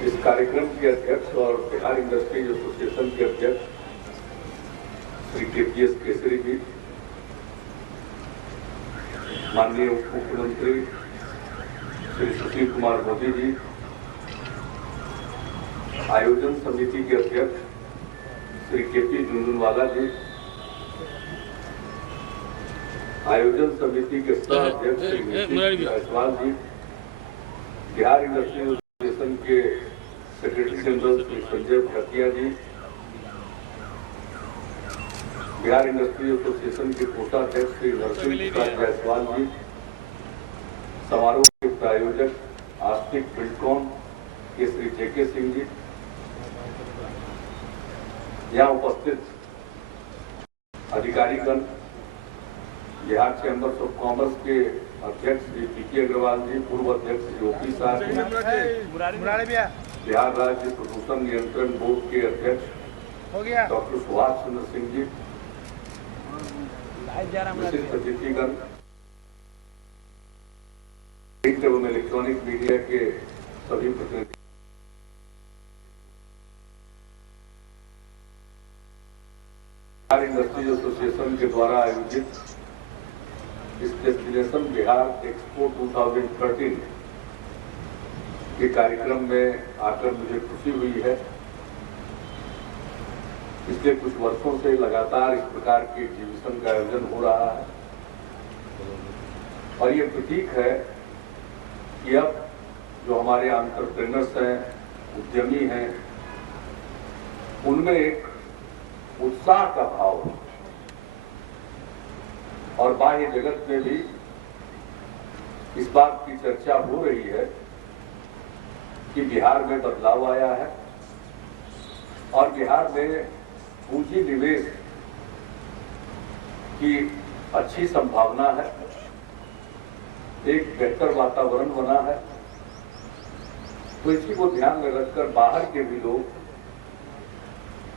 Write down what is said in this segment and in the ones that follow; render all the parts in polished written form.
इस कार्यक्रम के अध्यक्ष और बिहार इंडस्ट्रीज एसोसिएशन के अध्यक्ष श्री KPS केसरी जी, माननीय उप मुख्यमंत्री श्री सुशील कुमार मोदी जी, आयोजन समिति के अध्यक्ष श्री KP झुनझुनवाला जी, आयोजन समिति के सह अध्यक्ष श्री नीतीश जायसवाल जी, बिहार इंडस्ट्री एसोसिएशन के सेक्रेटरी जनरल श्री संजय भटिया जी, बिहार इंडस्ट्री एसोसिएशन के कोषाध्यक्ष श्री नरसिंह प्रसाद जायसवाल जी, समारोह के प्रायोजक आस्तिक बिल्डकॉन के श्री JK सिंह जी, यहाँ उपस्थित अधिकारीगण, बिहार चैम्बर्स ऑफ कॉमर्स के अध्यक्ष श्री PK अग्रवाल जी, पूर्व अध्यक्ष श्री OP शाह जी, बिहार राज्य प्रदूषण नियंत्रण बोर्ड के अध्यक्ष डॉक्टर सुभाष चंद्र सिंह जी, विशिष्ट अतिथिगण, प्रिंट एवं इलेक्ट्रॉनिक मीडिया के सभी प्रतिनिधि, बिहार इंडस्ट्रीज एसोसिएशन के द्वारा आयोजित इस डेस्टिनेशन बिहार एक्सपो 2013 के कार्यक्रम में आकर मुझे खुशी हुई है। पिछले कुछ वर्षों से लगातार इस प्रकार के एग्जीबिशन का आयोजन हो रहा है और ये प्रतीक है कि अब जो हमारे एंटरप्रेन्योर्स हैं, उद्यमी हैं, उनमें एक उत्साह का भाव है और बाह्य जगत में भी इस बात की चर्चा हो रही है कि बिहार में बदलाव आया है और बिहार में पूंजी निवेश की अच्छी संभावना है, एक बेहतर वातावरण बना है। तो इसी को ध्यान में रखकर बाहर के भी लोग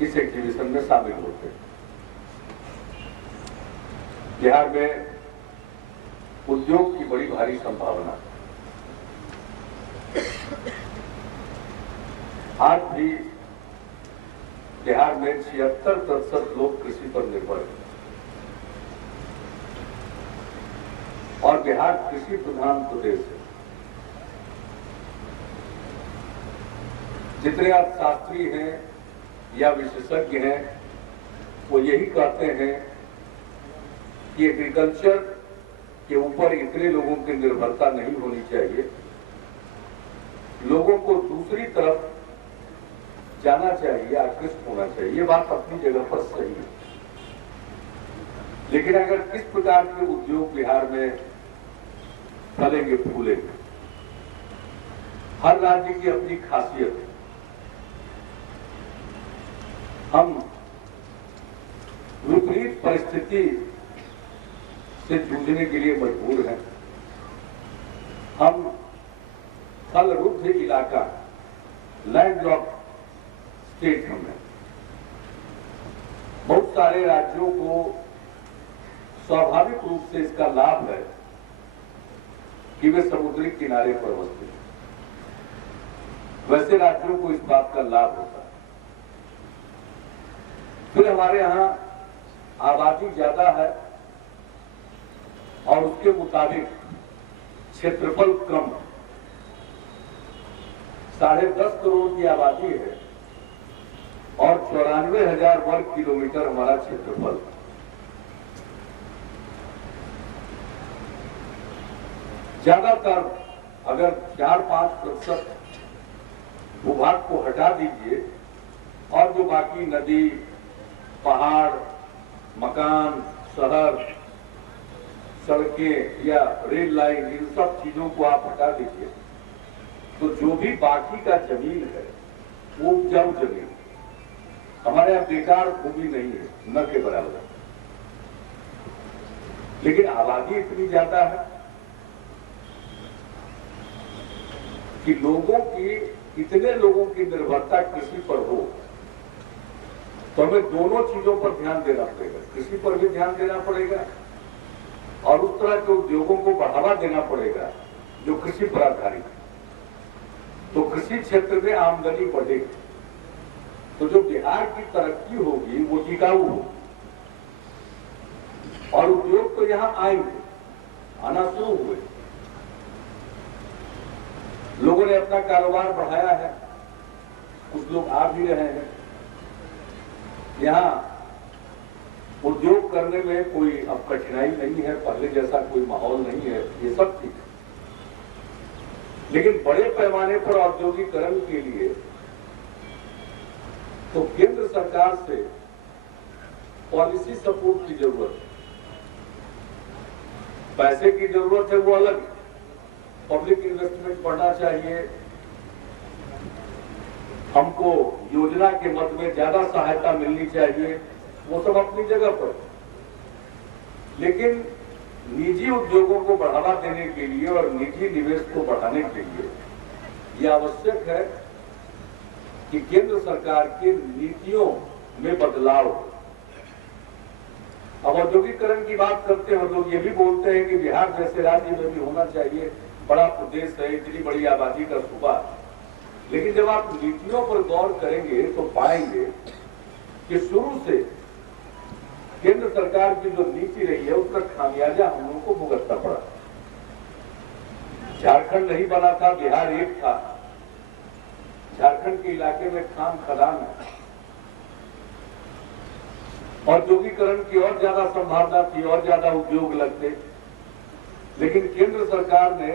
इस एग्जीबिशन में शामिल होते हैं। बिहार में उद्योग की बड़ी भारी संभावना, आज भी बिहार में 76% लोग कृषि पर निर्भर हैं और बिहार कृषि प्रधान प्रदेश है। जितने अर्थशास्त्री हैं या विशेषज्ञ हैं, वो यही कहते हैं कि एग्रीकल्चर के ऊपर इतने लोगों की निर्भरता नहीं होनी चाहिए, लोगों को दूसरी तरफ जाना चाहिए, आकृष्ट होना चाहिए। ये बात अपनी जगह पर सही है, लेकिन अगर किस प्रकार के उद्योग बिहार में फलेंगे फूलेंगे, हर राज्य की अपनी खासियत है। हम विपरीत परिस्थिति से जूझने के लिए मजबूर हैं। हम फलरुद्ध इलाका, लैंडलॉक्ड स्टेट में, बहुत सारे राज्यों को स्वाभाविक रूप से इसका लाभ है कि वे समुद्री किनारे पर बसते हैं। वैसे राज्यों को इस बात का लाभ होता है। फिर हमारे यहाँ आबादी ज्यादा है और उसके मुताबिक क्षेत्रफल कम, 10.5 करोड़ की आबादी है और 94,000 वर्ग किलोमीटर हमारा क्षेत्रफल। ज्यादातर अगर 4-5% भूभाग को हटा दीजिए और जो बाकी नदी, पहाड़, मकान, शहर, सड़कें या रेल लाइन, इन सब चीजों को आप हटा दीजिए तो जो भी बाकी का जमीन है वो उपजाऊ जमीन, हमारे यहाँ बेकार भूमि नहीं है, न के बराबर। लेकिन आबादी इतनी ज्यादा है कि इतने लोगों की निर्भरता कृषि पर हो, तो हमें दोनों चीजों पर ध्यान देना पड़ेगा। कृषि पर भी ध्यान देना पड़ेगा और उस तरह के उद्योगों को बढ़ावा देना पड़ेगा जो कृषि पर आधारित है। तो कृषि क्षेत्र में आमदनी बढ़ेगी, तो जो बिहार की तरक्की होगी वो टिकाऊ होगी और उद्योग तो यहां आएंगे, आना शुरू हुए। लोगों ने अपना कारोबार बढ़ाया है, कुछ लोग आ भी रहे हैं। यहां उद्योग करने में कोई अब कठिनाई नहीं है, पहले जैसा कोई माहौल नहीं है, ये सब ठीक है। लेकिन बड़े पैमाने पर औद्योगिकरण के लिए तो केंद्र सरकार से पॉलिसी सपोर्ट की जरूरत है। पैसे की जरूरत है वो अलग, पब्लिक इन्वेस्टमेंट बढ़ना चाहिए, हमको योजना के मद में ज्यादा सहायता मिलनी चाहिए, वो सब अपनी जगह पर। लेकिन निजी उद्योगों को बढ़ावा देने के लिए और निजी निवेश को बढ़ाने के लिए यह आवश्यक है कि केंद्र सरकार के नीतियों में बदलाव हो। अब औद्योगिकरण की बात करते हैं, लोग ये भी बोलते हैं कि बिहार जैसे राज्य में भी होना चाहिए, बड़ा प्रदेश है, इतनी बड़ी आबादी का सूबा। लेकिन जब आप नीतियों पर गौर करेंगे तो पाएंगे कि शुरू से केंद्र सरकार की जो नीति रही है उसका खामियाजा हम लोगों को भुगतना पड़ा। झारखंड नहीं बना था, बिहार एक था। झारखंड के इलाके में खान खदान है, औद्योगिकरण की और ज्यादा संभावना थी, और ज्यादा उद्योग लगते, लेकिन केंद्र सरकार ने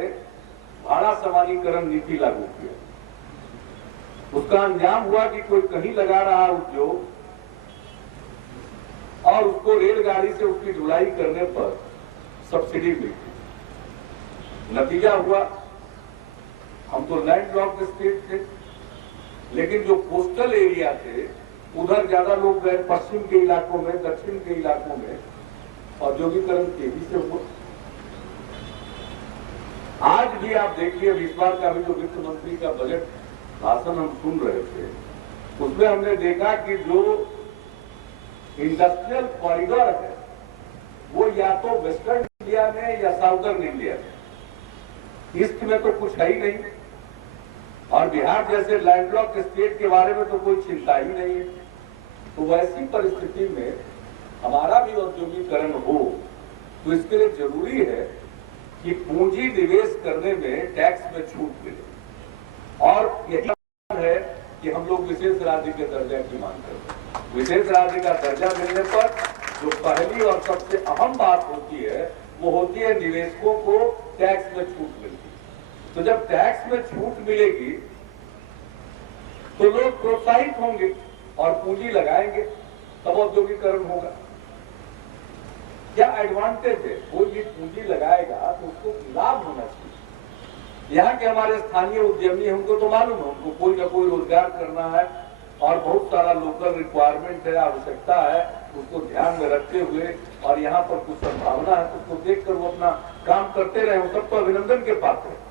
भाड़ा समानीकरण नीति लागू किया। उसका अंजाम हुआ कि कोई कहीं लगा रहा उद्योग और उसको रेलगाड़ी से उसकी ढुलाई करने पर सब्सिडी मिलती। नतीजा हुआ हम तो लैंड लॉक्ड स्टेट थे, लेकिन जो कोस्टल एरिया थे उधर ज्यादा लोग गए, पश्चिम के इलाकों में, दक्षिण के इलाकों में औद्योगिकरण तेजी से हुआ। आज भी आप देखिए, इस बार का भी जो वित्त मंत्री का बजट भाषण हम सुन रहे थे, उसमें हमने देखा कि जो इंडस्ट्रियल कॉरिडोर है वो या तो वेस्टर्न इंडिया में या साउदर्न इंडिया में, ईस्ट में तो कुछ है ही नहीं। और बिहार जैसे लैंडलॉक्ड स्टेट के बारे में तो कोई चिंता ही नहीं है। तो वैसी परिस्थिति में हमारा भी औद्योगिकरण हो, तो इसके लिए जरूरी है कि पूंजी निवेश करने में टैक्स में छूट मिले। और यही है कि हम लोग विशेष राज्य के दर्जा की मांग करते हैं। विशेष राज्य का दर्जा मिलने पर जो पहली और सबसे अहम बात होती है वो होती है निवेशकों को टैक्स में छूट मिलती है। तो जब टैक्स में छूट मिलेगी तो लोग प्रोत्साहित होंगे और पूंजी लगाएंगे, तब औद्योगिकरण होगा। क्या एडवांटेज है? कोई भी पूंजी लगाएगा तो उसको लाभ होना चाहिए। यहाँ के हमारे स्थानीय उद्यमी, हमको तो मालूम है उनको कोई ना कोई रोजगार करना है और बहुत सारा लोकल रिक्वायरमेंट है, आवश्यकता है, उसको ध्यान में रखते हुए और यहाँ पर कुछ संभावना है तो उसको देखकर वो अपना काम करते रहे, वो सब तो अभिनंदन के पात्र है।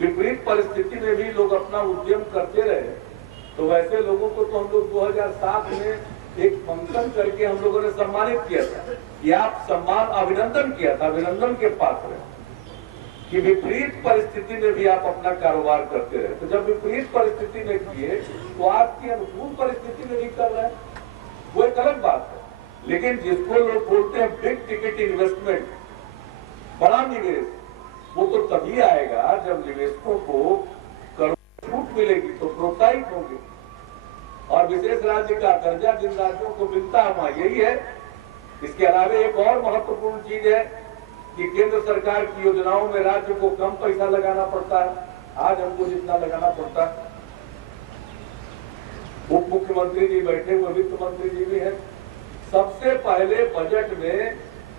विपरीत परिस्थिति में भी लोग अपना उद्यम करते रहे, तो वैसे लोगों को तो हम लोग 2007 में एक फंक्शन करके हम लोगों ने सम्मानित किया था कि आप सम्मान, अभिनंदन किया था, अभिनंदन के पात्र है कि विपरीत परिस्थिति में भी आप अपना कारोबार करते रहे। तो जब विपरीत परिस्थिति में किए तो आपकी अनुकूल परिस्थिति में भी कर रहे हैं, वो एक अलग बात है। लेकिन जिसको लोग बोलते हैं बिग टिकट इन्वेस्टमेंट, बड़ा निवेश, वो तो तभी आएगा जब निवेशकों को करोड़ों छूट मिलेगी तो प्रोत्साहित होंगे। और विशेष राज्य का दर्जा जिन राज्यों को मिलता है वहां यही है। इसके अलावा एक और महत्वपूर्ण चीज है कि केंद्र सरकार की योजनाओं में राज्य को कम पैसा लगाना पड़ता है, आज हमको जितना लगाना पड़ता है। उप मुख्यमंत्री जी बैठे हुए, वित्त मंत्री जी भी हैं। सबसे पहले बजट में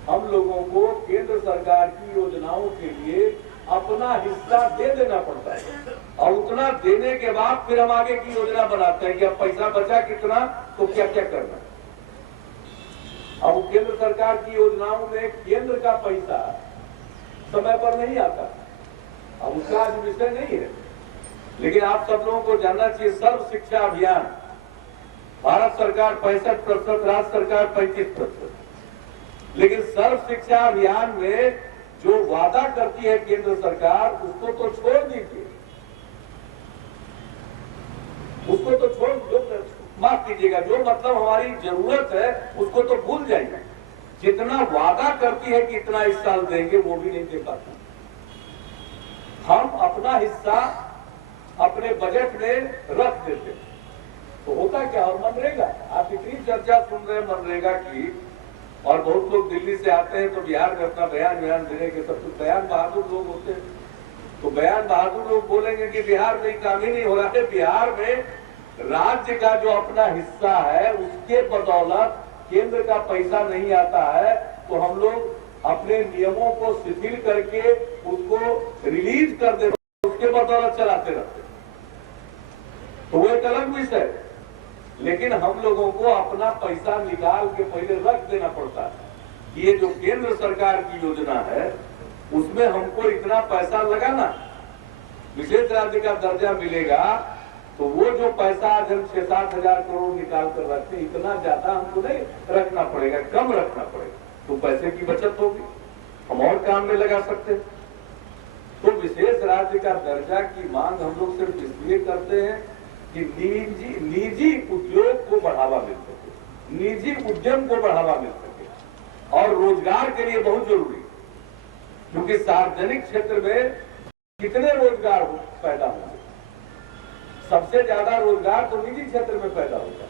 हम लोगों को केंद्र सरकार की योजनाओं के लिए अपना हिस्सा दे देना पड़ता है और उतना देने के बाद फिर हम आगे की योजना बनाते हैं कि अब पैसा बचा कितना तो क्या क्या करना है। अब केंद्र सरकार की योजनाओं में केंद्र का पैसा समय पर नहीं आता, अब उसका आज विषय नहीं है। लेकिन आप सब लोगों को जानना चाहिए, सर्व शिक्षा अभियान भारत सरकार 65%, राज्य सरकार 35%, लेकिन सर्व शिक्षा अभियान में जो वादा करती है केंद्र सरकार उसको तो छोड़ दीजिए। उसको तो छोड़ दो, माफ कीजिएगा, जो मतलब हमारी जरूरत है उसको तो भूल जाएंगे। जितना वादा करती है कि इतना इस साल देंगे, वो भी नहीं दे पाती। हम अपना हिस्सा अपने बजट में रख देते, तो होता क्या? और मनरेगा, आप इतनी चर्चा सुन रहे हैं मनरेगा की, और बहुत लोग दिल्ली से आते हैं तो बिहार में अपना बयान देने के, सब कुछ बयान बहादुर लोग होते हैं, तो बयान बहादुर लोग बोलेंगे कि बिहार में काम ही नहीं हो रहा है। बिहार में राज्य का जो अपना हिस्सा है उसके बदौलत केंद्र का पैसा नहीं आता है, तो हम लोग अपने नियमों को शिथिल करके उसको रिलीज कर देते, उसके बदौलत चलाते रहते, तो वो एक अलग विषय है। लेकिन हम लोगों को अपना पैसा निकाल के पहले रख देना पड़ता है। ये जो केंद्र सरकार की योजना है उसमें हमको इतना पैसा लगाना, विशेष राज्य का दर्जा मिलेगा तो वो जो पैसा आज हम 6-7 हजार करोड़ निकाल कर रखते हैं, इतना ज्यादा हमको नहीं रखना पड़ेगा, कम रखना पड़ेगा, तो पैसे की बचत होगी, हम और काम में लगा सकते हैं। तो विशेष राज्य का दर्जा की मांग हम लोग सिर्फ इसलिए करते हैं कि निजी उद्योग को बढ़ावा मिल सके, निजी उद्यम को बढ़ावा मिल सके, और रोजगार के लिए बहुत जरूरी, क्योंकि सार्वजनिक क्षेत्र में कितने रोजगार पैदा होंगे, सबसे ज्यादा रोजगार तो निजी क्षेत्र में पैदा होता है,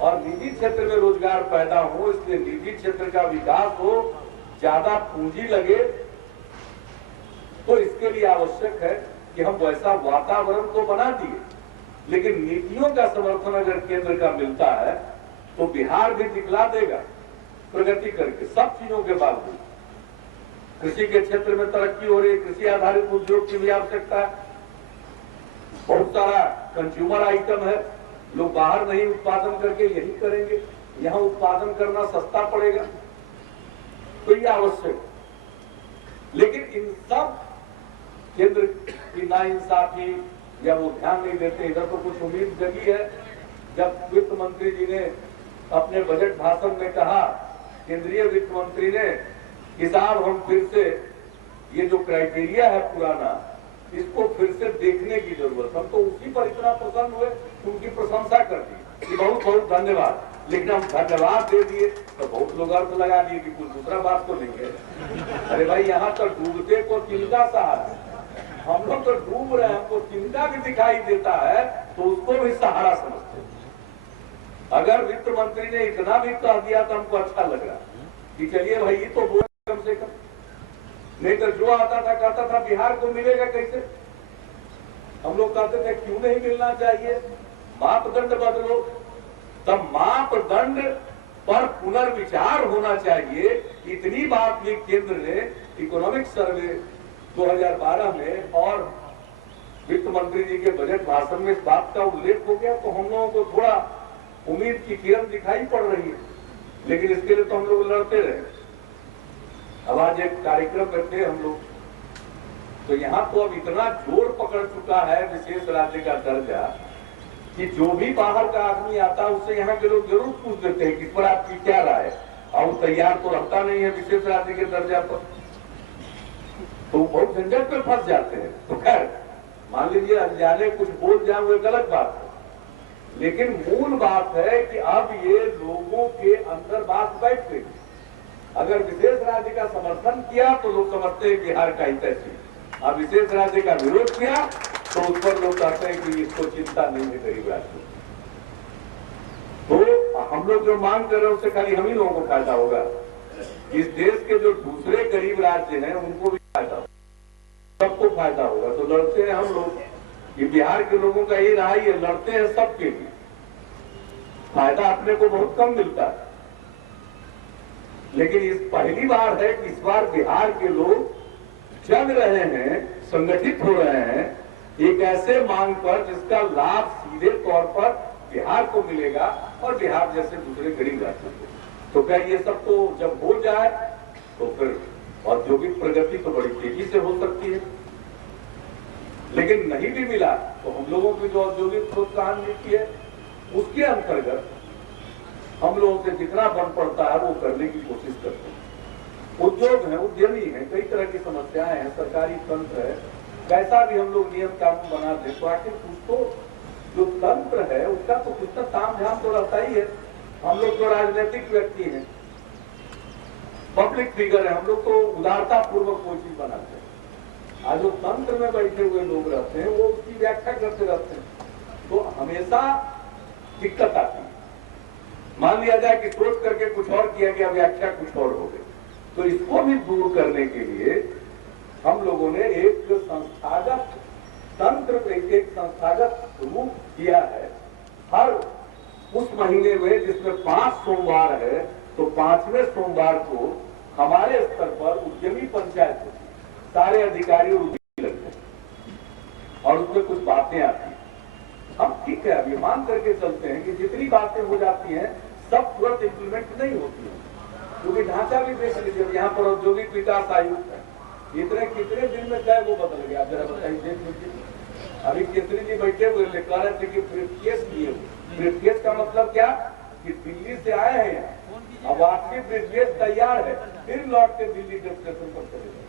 और निजी क्षेत्र में रोजगार पैदा हो, इसलिए निजी क्षेत्र का विकास हो, ज्यादा पूंजी लगे, तो इसके लिए आवश्यक है कि हम वैसा वातावरण तो बना दिए, लेकिन नीतियों का समर्थन अगर केंद्र का मिलता है तो बिहार भी दिखला देगा प्रगति करके, सब चीजों के बावजूद। कृषि के क्षेत्र में तरक्की हो रही है, कृषि आधारित उद्योग की भी आवश्यकता है, बहुत सारा कंज्यूमर आइटम है, लोग बाहर नहीं उत्पादन करके यही करेंगे, यहाँ उत्पादन करना सस्ता पड़ेगा, तो ये आवश्यक। लेकिन इन सब केंद्र की नाइंसाफी या वो ध्यान नहीं देते, इधर तो कुछ उम्मीद जगी है। जब वित्त मंत्री जी ने अपने बजट भाषण में कहा, केंद्रीय वित्त मंत्री ने, कि साहब हम फिर से ये जो क्राइटेरिया है पुराना, इसको फिर से देखने की जरूरत, हम तो उसी पर इतना प्रसन्न हुए, उनकी प्रशंसा कर दी कि बहुत बहुत धन्यवाद। लेकिन हम धन्यवाद दे दिए तो बहुत लोग अर्थ लगा दिए कि कुछ दूसरा बात तो नहीं है। अरे भाई, यहाँ तो डूबते को तिनका सहारा, हम लोग तो डूब रहे हैं, हमको तिनका भी दिखाई देता है तो उसको भी सहारा समझते हैं। अगर वित्त मंत्री ने इतना भी कह दिया तो हमको अच्छा लग रहा कि चलिए भाई, ये तो बोल कम से कम, नहीं तो जो आता था कहता था बिहार को मिलेगा कैसे। हम लोग कहते थे क्यों नहीं मिलना चाहिए, मापदंड बदलो, तब मापदंड पर पुनर्विचार होना चाहिए। इतनी बात भी केंद्र ने इकोनॉमिक सर्वे 2012 में और वित्त मंत्री जी के बजट भाषण में इस बात का उल्लेख हो गया, तो हम लोगों को थोड़ा उम्मीद की किरण दिखाई पड़ रही है। लेकिन इसके लिए तो हम लोग लड़ते रहे। अब आज एक कार्यक्रम में थे हम लोग, तो यहाँ तो अब इतना जोर पकड़ चुका है विशेष राज्य का दर्जा कि जो भी बाहर का आदमी आता है उससे यहाँ के लोग जरूर पूछ देते हैं कि इस पर आपकी क्या राय है, और तैयार तो रहता नहीं है विशेष राज्य के दर्जा पर, तो बहुत झंझट में फंस जाते हैं। तो खैर, मान लीजिए अनजाने कुछ बोल जाए वो एक अलग बात है, लेकिन मूल बात है कि अब ये लोगों के अंदर बात बैठ गई। अगर विशेष राज्य का समर्थन किया तो लोग समझते हैं बिहार का हित है, अब विशेष राज्य का विरोध किया तो उस पर लोग कहते हैं कि इसको चिंता नहीं है गरीब राज्य। तो हम लोग जो मांग कर रहे हैं उससे खाली हम ही लोगों को फायदा होगा, इस देश के जो दूसरे गरीब राज्य हैं उनको भी फायदा होगा, सबको फायदा होगा। तो लड़ते हैं हम लोग, ये बिहार के लोगों का ये रहा है, लड़ते हैं सबके लिए, फायदा अपने को बहुत कम मिलता है। लेकिन इस पहली बार है कि इस बार बिहार के लोग जग रहे हैं, संगठित हो रहे हैं एक ऐसे मांग पर जिसका लाभ सीधे तौर पर बिहार को मिलेगा और बिहार जैसे दूसरे गरीब राज्यों को। तो क्या ये सब तो जब हो जाए तो फिर औद्योगिक प्रगति तो बड़ी तेजी से हो सकती है। लेकिन नहीं भी मिला तो हम लोगों की जो औद्योगिक प्रोत्साहन नीति है उसके अंतर्गत हम लोगों से जितना बन पड़ता है वो करने की कोशिश करते हैं। उद्योग है, उद्यमी है, कई तरह की समस्याएं हैं, सरकारी तंत्र है, कैसा भी हम लोग नियम कानून बना दे तो आखिर कुछ तो जो तंत्र इनका तो कुछ तो ताम झाम तो रहता ही है। हम लोग तो राजनीतिक व्यक्ति हैं, पब्लिक फिगर है, हम लोग तो उदारता पूर्वक कोई चीज बनाते हैं। आज जो तंत्र में बैठे हुए लोग रहते हैं वो उसकी व्याख्या करते रहते हैं, तो हमेशा दिक्कत आती है। मान लिया जाए कि सोच करके कुछ और किया गया, व्याख्या कुछ और हो गई, तो इसको भी दूर करने के लिए हम लोगों ने एक संस्थागत तंत्र, एक संस्थागत रूप किया है। हर उस महीने में जिसमें 5 सोमवार है, तो 5वें सोमवार को हमारे स्तर पर उद्यमी पंचायत होती है, सारे अधिकारी लगते हैं और उसमें कुछ बातें आती हैं। हम ठीक है, अभी मान करके चलते हैं कि जितनी बातें हो जाती हैं सब तुरंत इम्प्लीमेंट नहीं होती है, क्योंकि ढांचा भी देख लीजिए। यहाँ पर औद्योगिक विकास आयुक्त है, इतने कितने दिन में चाहे वो बदल गया, जरा बताइए देख लीजिए। अभी केसरी जी बैठे हुए लिखा रहे थे कि ब्रीफकेस लिए, ब्रीफकेस का मतलब क्या कि दिल्ली से आए हैं यहाँ, अब आपकी ब्रीफकेस तैयार है, फिर लौट के दिल्ली के स्टेशन पर चले गए।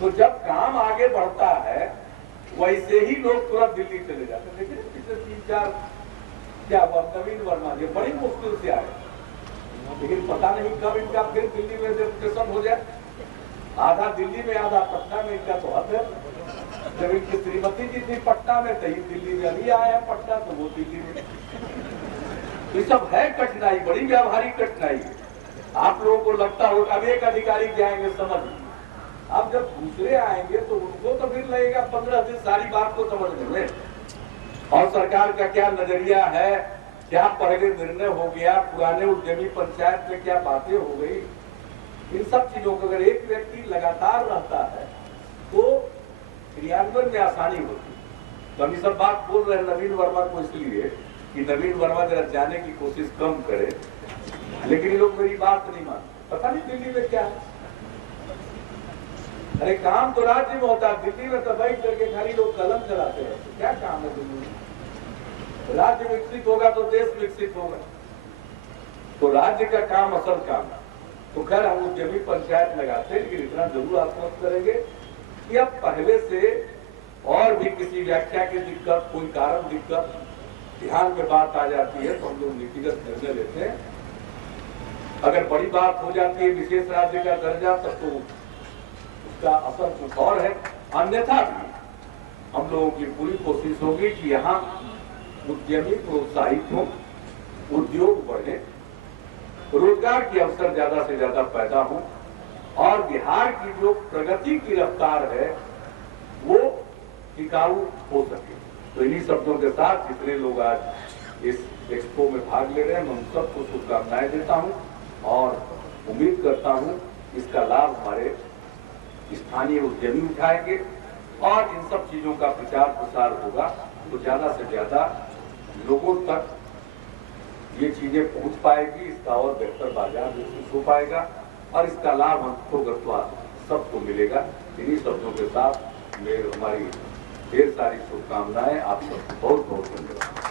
तो जब काम आगे बढ़ता है वैसे ही लोग तुरंत दिल्ली चले जाते हैं। देखिए पिछले 3-4 क्या नवीन वर्मा जी बड़ी मुश्किल से आए, लेकिन पता नहीं कब इनका फिर दिल्ली में रजिस्ट्रेशन हो जाए। आधा दिल्ली में आधा पटना में, इनका तो हद है। जब इनकी श्रीमती जी थी पटना में, तो दिल्ली में अभी आए हैं पटना, तो वो दिल्ली में। ये सब है कठिनाई, बड़ी व्यावहारिक कठिनाई। आप लोगों को लगता होगा अब एक अधिकारी जाएंगे समझ, अब जब दूसरे आएंगे तो उनको तो फिर लगेगा 15 दिन सारी बात को समझने में। और सरकार का क्या नजरिया है, क्या पहले निर्णय हो गया, पुराने उद्यमी पंचायत में क्या बातें हो गई, इन सब चीजों को अगर एक व्यक्ति लगातार रहता है तो क्रियान्वयन में आसानी होती है। तो हम ये सब बात बोल रहे हैं नवीन वर्मा को इसलिए कि नवीन वर्मा जरा जाने की कोशिश कम करे, लेकिन ये लोग मेरी बात नहीं मानते। पता नहीं दिल्ली में क्या है। अरे काम तो राज्य में होता है, दिल्ली में तो बैठ करके खाली लोग कलम चलाते रहते, क्या काम है दिल्ली में। राज्य विकसित होगा तो देश विकसित होगा, तो राज्य का काम असल काम है। तो खैर हम उद्यमी पंचायत लगाते हैं, लेकिन इतना जरूर आश्वस्त करेंगे कि अब पहले से और भी किसी व्याख्या की दिक्कत, कोई कारण दिक्कत ध्यान में बात आ जाती है तो हम लोग नीतिगत निर्णय लेते हैं। अगर बड़ी बात हो जाती है विशेष राज्य का दर्जा, तब तो उसका असर कुछ और है। अन्यथा भी हम लोगों की पूरी कोशिश होगी कि यहाँ उद्यमी प्रोत्साहित हो, उद्योग बढ़े, रोजगार के अवसर ज्यादा से ज्यादा पैदा हो और बिहार की जो प्रगति की रफ्तार है वो टिकाऊ हो सके। तो इन्हीं शब्दों के साथ जितने लोग आज इस एक्सपो में भाग ले रहे हैं, मैं उन सबको शुभकामनाएं देता हूं और उम्मीद करता हूं इसका लाभ हमारे स्थानीय उद्यमी उठाएंगे और इन सब चीजों का प्रचार प्रसार होगा तो ज्यादा से ज्यादा लोगों तक ये चीजें पहुंच पाएगी, इसका और बेहतर बाजार विकसित हो पाएगा और इसका लाभ हमको सबको मिलेगा। इन्हीं शब्दों के साथ हमारी ढेर सारी शुभकामनाएं। आप सबको बहुत बहुत धन्यवाद।